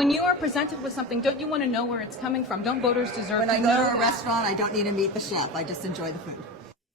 When you are presented with something, don't you want to know where it's coming from? Don't voters deserve to know? When I go to a restaurant, I don't need to meet the chef. I just enjoy the food.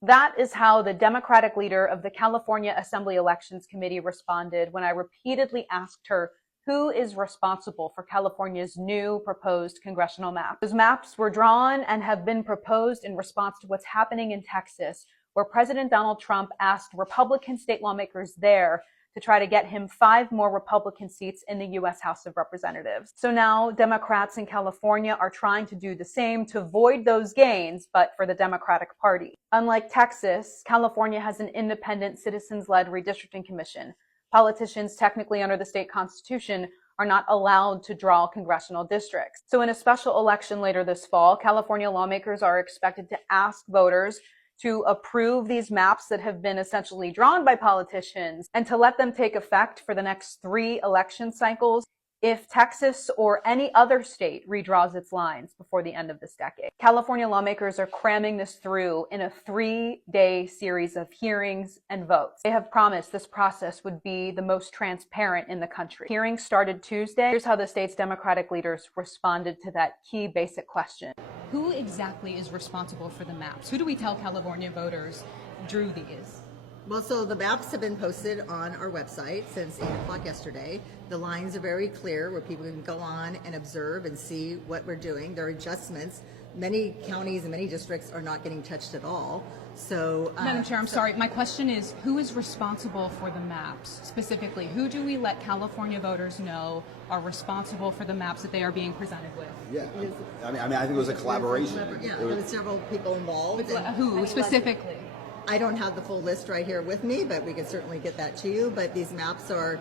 That is how the Democratic leader of the California Assembly Elections Committee responded when I repeatedly asked her who is responsible for California's new proposed congressional map. Those maps were drawn and have been proposed in response to what's happening in Texas, where President Donald Trump asked Republican state lawmakers there to try to get him 5 more Republican seats in the U.S. House of Representatives. So now Democrats in California are trying to do the same to void those gains, but for the Democratic Party. Unlike Texas, California has an independent citizens-led redistricting commission. Politicians, technically under the state constitution, are not allowed to draw congressional districts. So in a special election later this fall, California lawmakers are expected to ask voters to approve these maps that have been essentially drawn by politicians and to let them take effect for the next 3 election cycles if Texas or any other state redraws its lines before the end of this decade. California lawmakers are cramming this through in a 3-day series of hearings and votes. They have promised this process would be the most transparent in the country. Hearings started Tuesday. Here's how the state's Democratic leaders responded to that key basic question. Who exactly is responsible for the maps? Who do we tell California voters drew these? Well, so the maps have been posted on our website since 8 o'clock yesterday. The lines are very clear where people can go on and observe and see what we're doing. There are adjustments. Many counties and many districts are not getting touched at all. So, Madam Chair, I'm sorry. My question is, who is responsible for the maps specifically? Who do we let California voters know are responsible for the maps that they are being presented with? Yeah, I mean, I think it was a collaboration. Yeah, there were several people involved. Who specifically? I don't have the full list right here with me, but we can certainly get that to you. But these maps are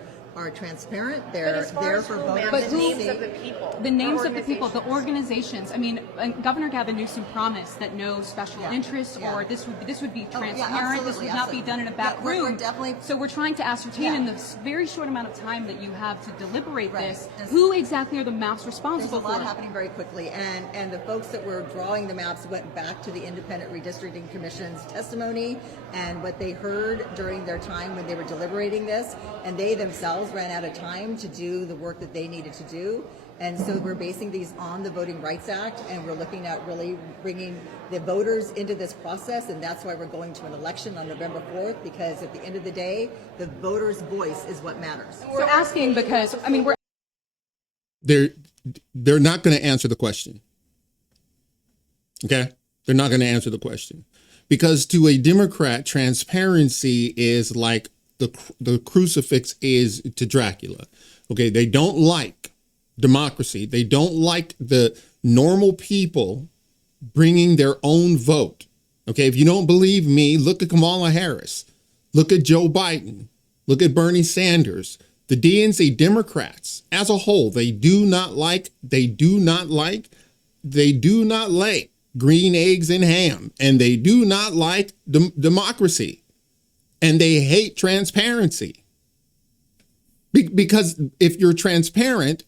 transparent. They're there for voters. But the names of the people. The names of the people, the organizations. I mean, Governor Gavin Newsom promised that no special interests or this would be transparent. This would not be done in a back room. We're definitely. So we're trying to ascertain in the very short amount of time that you have to deliberate this, who exactly are the maps responsible for? There's a lot happening very quickly, and the folks that were drawing the maps went back to the Independent Redistricting Commission's testimony and what they heard during their time when they were deliberating this, and they themselves ran out of time to do the work that they needed to do. And so we're basing these on the Voting Rights Act, and we're looking at really bringing the voters into this process, and that's why we're going to an election on November 4th, because at the end of the day, the voter's voice is what matters. We're asking because, I mean, they're not going to answer the question. Okay? They're not going to answer the question. Because to a Democrat, transparency is like the crucifix is to Dracula. Okay, they don't like democracy. They don't like the normal people bringing their own vote. Okay, if you don't believe me, look at Kamala Harris. Look at Joe Biden. Look at Bernie Sanders. The DNC Democrats as a whole, they do not like green eggs and ham, and they do not like democracy. And they hate transparency. Because if you're transparent,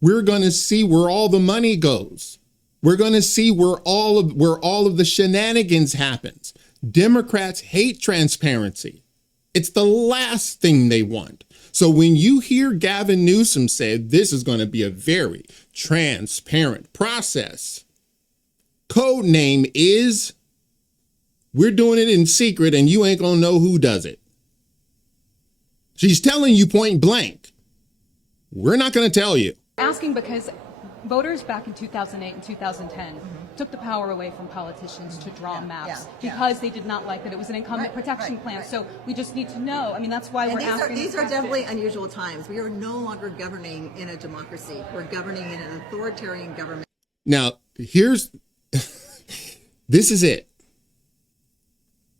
we're going to see where all the money goes. We're going to see where all of the shenanigans happens. Democrats hate transparency. It's the last thing they want. So when you hear Gavin Newsom say this is going to be a very transparent process, code name is we're doing it in secret and you ain't gonna know who does it. She's telling you point blank, we're not gonna tell you. Asking because voters back in 2008 and 2010 took the power away from politicians to draw maps because they did not like that it was an incumbent protection plan. So we just need to know. I mean, that's why we're asking. These are definitely unusual times. We are no longer governing in a democracy. We're governing in an authoritarian government. Now, this is it.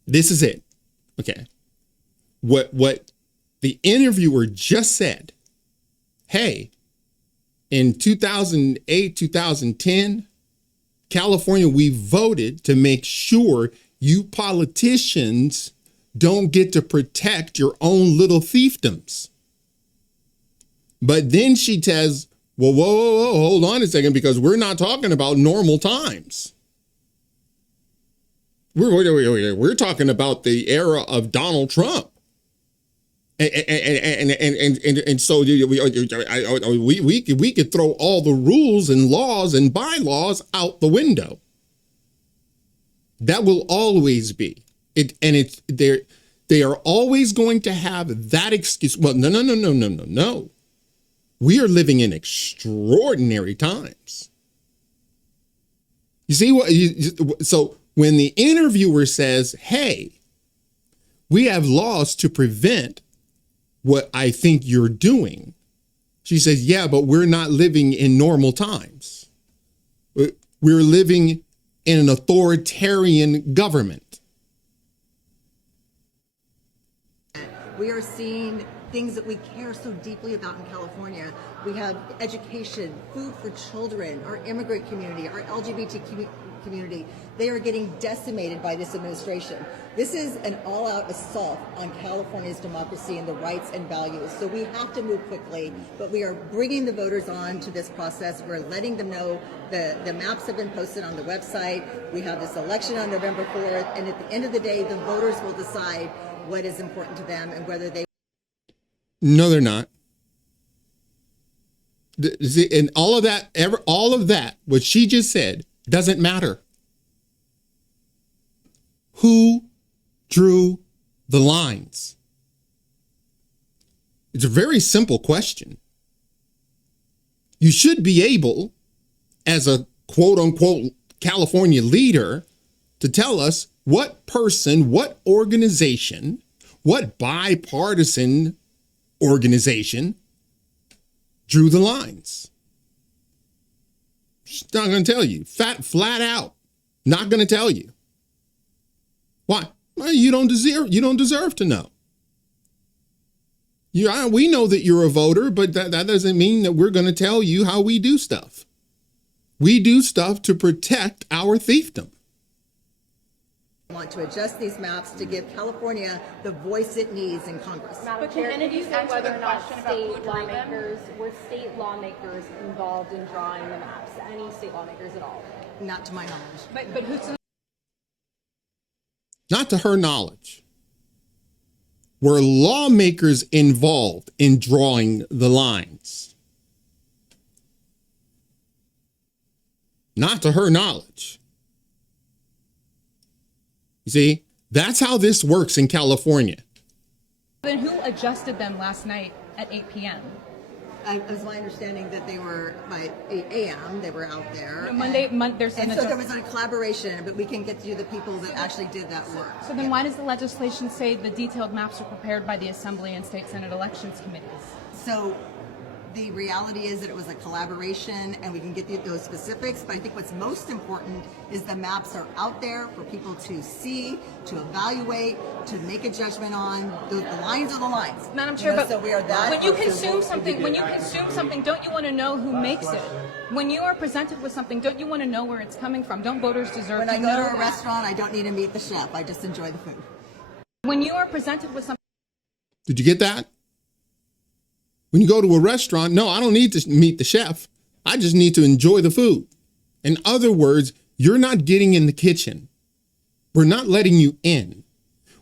This is it. Okay. What the interviewer just said, hey, in 2008, 2010, California, we voted to make sure you politicians don't get to protect your own little fiefdoms. But then she says, whoa, hold on a second, because we're not talking about normal times. We're talking about the era of Donald Trump. And so we could throw all the rules and laws and bylaws out the window. That will always be it, and they are always going to have that excuse. Well, no. We are living in extraordinary times. You see what? So when the interviewer says, "Hey, we have laws to prevent what I think you're doing," she says, "Yeah, but we're not living in normal times. We're living in an authoritarian government." We are seeing things that we care so deeply about in California. We have education, food for children, our immigrant community, our LGBT community. They are getting decimated by this administration. This is an all-out assault on California's democracy and the rights and values. So we have to move quickly, but we are bringing the voters on to this process. We're letting them know the maps have been posted on the website. We have this election on November 4th, and at the end of the day, the voters will decide what is important to them and whether they... No, they're not. And all of that, what she just said, doesn't matter. Who drew the lines? It's a very simple question. You should be able, as a quote unquote California leader, to tell us what person, what organization, what bipartisan organization drew the lines. She's not going to tell you. Flat out. Not going to tell you. Why? Well, you don't deserve to know. We know that you're a voter, but that doesn't mean that we're going to tell you how we do stuff. We do stuff to protect our fiefdom. Want to adjust these maps to give California the voice it needs in Congress. Madam Chair, can you answer whether or not were state lawmakers involved in drawing the maps? Any state lawmakers at all? Not to my knowledge. But who's... Not to her knowledge. Were lawmakers involved in drawing the lines? Not to her knowledge. You see, that's how this works in California. Then who adjusted them last night at 8 p.m.? It was my understanding that they were by 8 a.m. They were out there. No, there's and so there was a collaboration, but we can get to the people that actually did that work. So then why does the legislation say the detailed maps are prepared by the Assembly and State Senate elections committees? So the reality is that it was a collaboration, and we can get those specifics, but I think what's most important is the maps are out there for people to see, to evaluate, to make a judgment on. The lines are the lines. Madam Chair, but so we are that when you consume something, don't you want to know who makes it? When you are presented with something, don't you want to know where it's coming from? Don't voters deserve to know? When I go to a restaurant, I don't need to meet the chef. I just enjoy the food. When you are presented with something... Did you get that? When you go to a restaurant, no, I don't need to meet the chef. I just need to enjoy the food. In other words, you're not getting in the kitchen. We're not letting you in.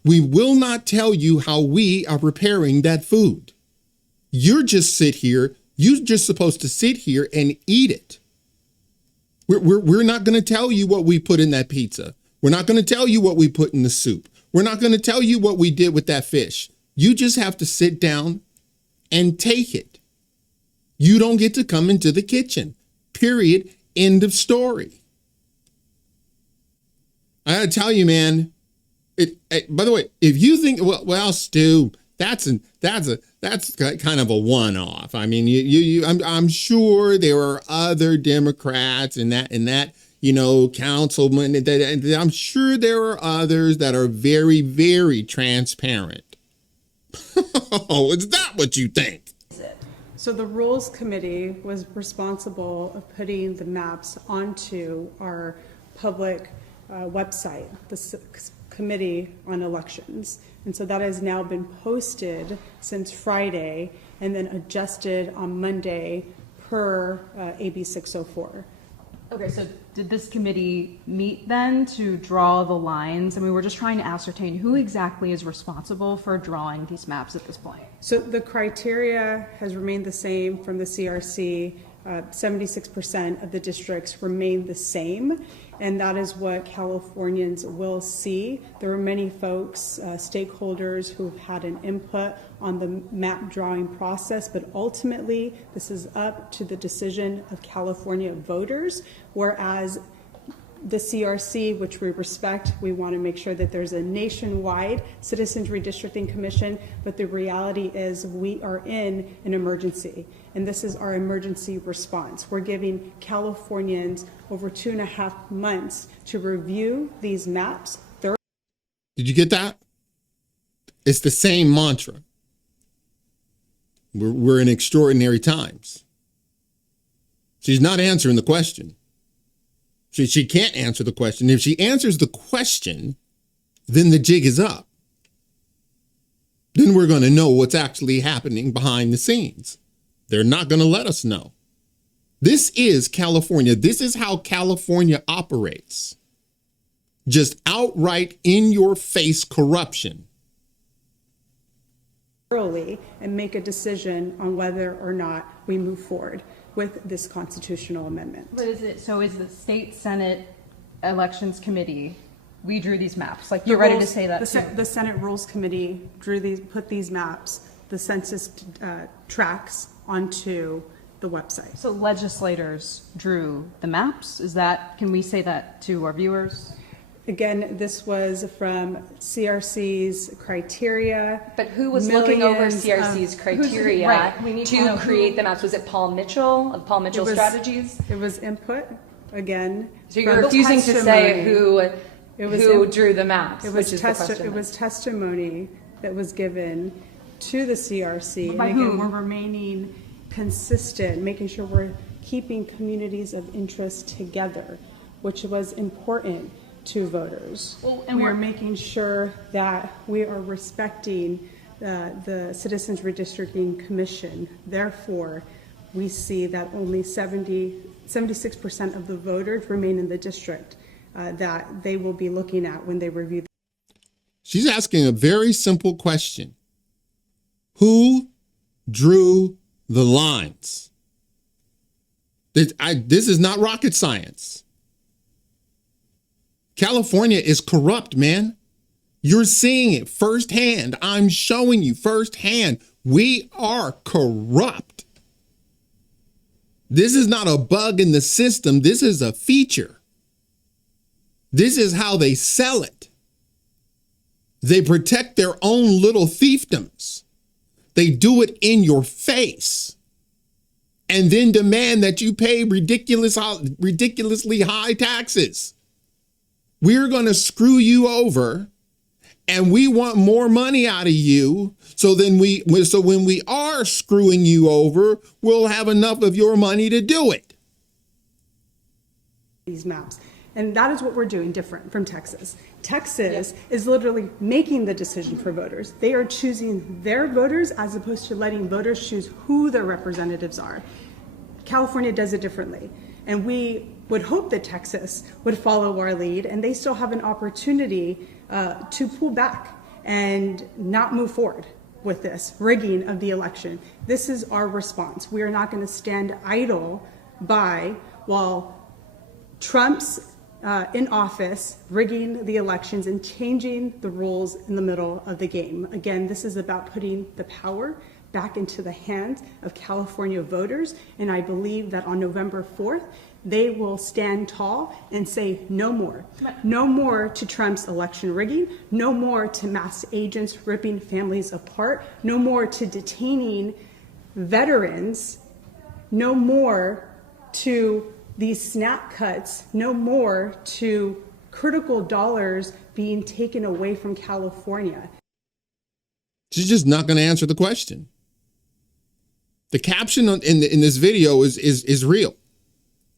We will not tell you how we are preparing that food. You're just supposed to sit here and eat it. We're not going to tell you what we put in that pizza. We're not going to tell you what we put in the soup. We're not going to tell you what we did with that fish. You just have to sit down and take it. You don't get to come into the kitchen. Period. End of story. I gotta tell you, man. By the way, if you think, well, Stu, that's kind of a one-off. I mean, I'm sure there are other Democrats in that councilman. I'm sure there are others that are very, very transparent. Oh, is that what you think? So the Rules Committee was responsible of putting the maps onto our public website, the Committee on Elections. And so that has now been posted since Friday and then adjusted on Monday per AB 604. Okay, so did this committee meet then to draw the lines? I mean, we're just trying to ascertain who exactly is responsible for drawing these maps at this point. So the criteria has remained the same from the CRC. 76% of the districts remain the same, and that is what Californians will see. There are many folks, stakeholders, who've had an input on the map drawing process, but ultimately this is up to the decision of California voters, whereas the CRC, which we respect, we want to make sure that there's a nationwide Citizens Redistricting Commission, but the reality is we are in an emergency, and this is our emergency response. We're giving Californians over 2.5 months to review these maps. Did you get that? It's the same mantra. We're in extraordinary times. She's not answering the question. She can't answer the question. If she answers the question, then the jig is up. Then we're going to know what's actually happening behind the scenes. They're not going to let us know. This is California. This is how California operates. Just outright in your face corruption. Early and make a decision on whether or not we move forward with this constitutional amendment. But is the state Senate elections committee, we drew these maps? Like, you're ready to say that too? The Senate Rules Committee put these maps, the census tracks onto the website. So legislators drew the maps? Can we say that to our viewers? Again, this was from CRC's criteria. But who was looking over Millions CRC's criteria to create the maps? Was it Paul Mitchell of Paul Mitchell Strategies? It was input, again. So you're refusing to say who drew the maps, It which is the question. It was testimony that was given to the CRC. By and again, whom? we're remaining consistent, making sure we're keeping communities of interest together, which was important to voters. And we're we're making sure that we are respecting the Citizens Redistricting Commission. Therefore, we see that only 76% of the voters remain in the district that they will be looking at when they review. She's asking a very simple question. Who drew the lines? This is not rocket science. California is corrupt, man. You're seeing it firsthand. I'm showing you firsthand. We are corrupt. This is not a bug in the system. This is a feature. This is how they sell it. They protect their own little fiefdoms. They do it in your face and then demand that you pay ridiculously high taxes. We're going to screw you over and we want more money out of you. So when we are screwing you over, we'll have enough of your money to do it. These maps. And that is what we're doing different from Texas. Texas is literally making the decision for voters. They are choosing their voters as opposed to letting voters choose who their representatives are. California does it differently. And we would hope that Texas would follow our lead, and they still have an opportunity to pull back and not move forward with this rigging of the election. This is our response. We are not going to stand idle by while Trump's in office rigging the elections and changing the rules in the middle of the game. Again, this is about putting the power back into the hands of California voters, and I believe that on November 4th, they will stand tall and say no more. No more to Trump's election rigging, no more to mass agents ripping families apart, no more to detaining veterans, no more to these snap cuts, no more to critical dollars being taken away from California. She's just not going to answer the question. The caption in this video is real.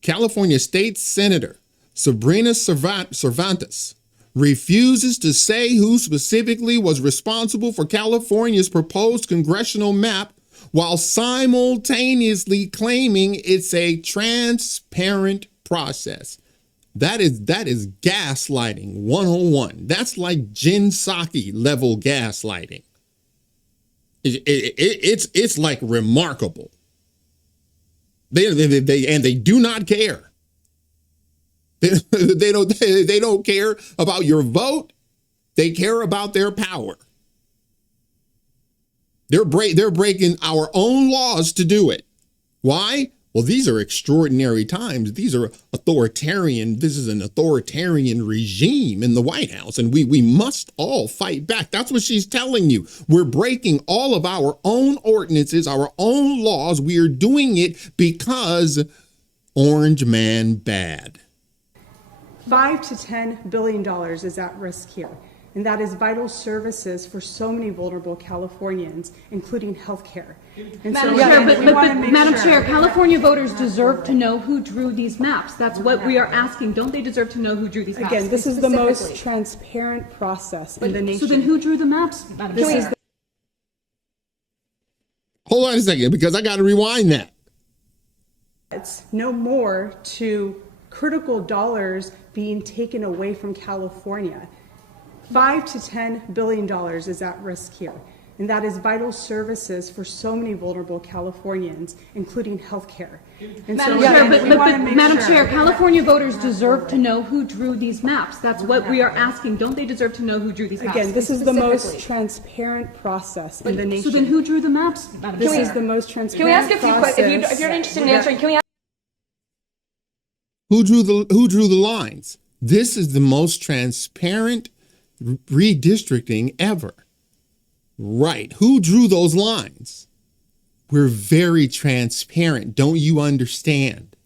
California State Senator Sabrina Cervantes refuses to say who specifically was responsible for California's proposed congressional map while simultaneously claiming it's a transparent process. That is gaslighting 101. That's like Psaki level gaslighting. It's like remarkable. They do not care. They don't care about your vote. They care about their power. They're breaking our own laws to do it. Why? Well, these are extraordinary times. These are authoritarian. This is an authoritarian regime in the White House, and we must all fight back. That's what she's telling you. We're breaking all of our own ordinances, our own laws. We are doing it because Orange Man bad. $5 to $10 billion is at risk here, and that is vital services for so many vulnerable Californians, including health care. Madam Chair, but Madam Chair, California voters deserve to know who drew these maps. That's what we are asking. Don't they deserve to know who drew these maps? Again, this is the most transparent process in the nation. So then who drew the maps, Madam Chair? Hold on a second, because I got to rewind that. It's no more to critical dollars being taken away from California. $5 to $10 billion is at risk here, and that is vital services for so many vulnerable Californians, including health care. Madam Chair, but Madam Chair, California voters deserve to know who drew these maps. That's what we are asking. Don't they deserve to know who drew these maps? Again, this is the most transparent process in the nation. So then who drew the maps, Madam Chair? This is the most transparent Can we ask a few process. questions? If you're interested in answering, can we ask? Who drew the lines? This is the most transparent redistricting ever. Right. Who drew those lines? We're very transparent. Don't you understand?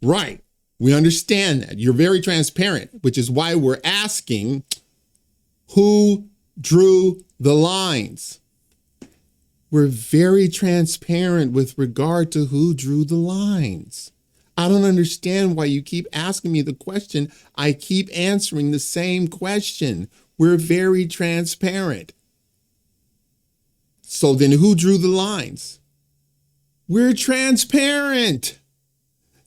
Right. We understand that. You're very transparent, which is why we're asking who drew the lines. We're very transparent with regard to who drew the lines. I don't understand why you keep asking me the question. I keep answering the same question. We're very transparent. So then who drew the lines? We're transparent.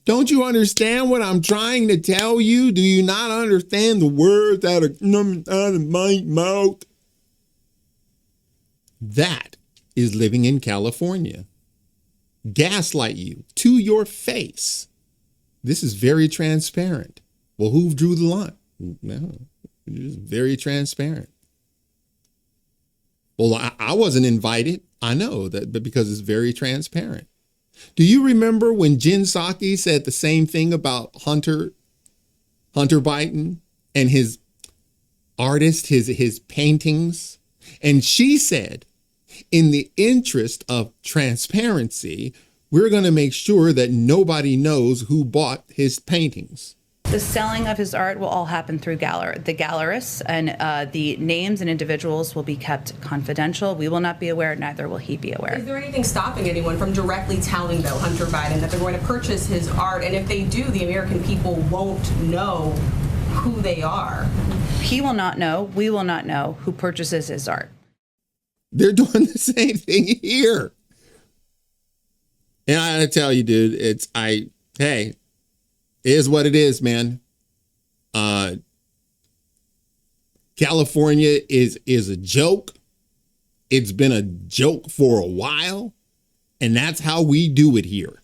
Don't you understand what I'm trying to tell you? Do you not understand the words that are coming out of my mouth? That is living in California. Gaslight you to your face. This is very transparent. Well, who drew the line? No, it's very transparent. Well, I wasn't invited. I know that, but because it's very transparent. Do you remember when Jen Psaki said the same thing about Hunter Biden and his artist, his paintings? And she said, in the interest of transparency, we're going to make sure that nobody knows who bought his paintings. The selling of his art will all happen through the gallerists, and the names and individuals will be kept confidential. We will not be aware, neither will he be aware. Is there anything stopping anyone from directly telling, though, Hunter Biden that they're going to purchase his art? And if they do, the American people won't know who they are. He will not know, we will not know who purchases his art. They're doing the same thing here. And I gotta tell you, dude, hey, it is what it is, man. California is a joke. It's been a joke for a while, and that's how we do it here.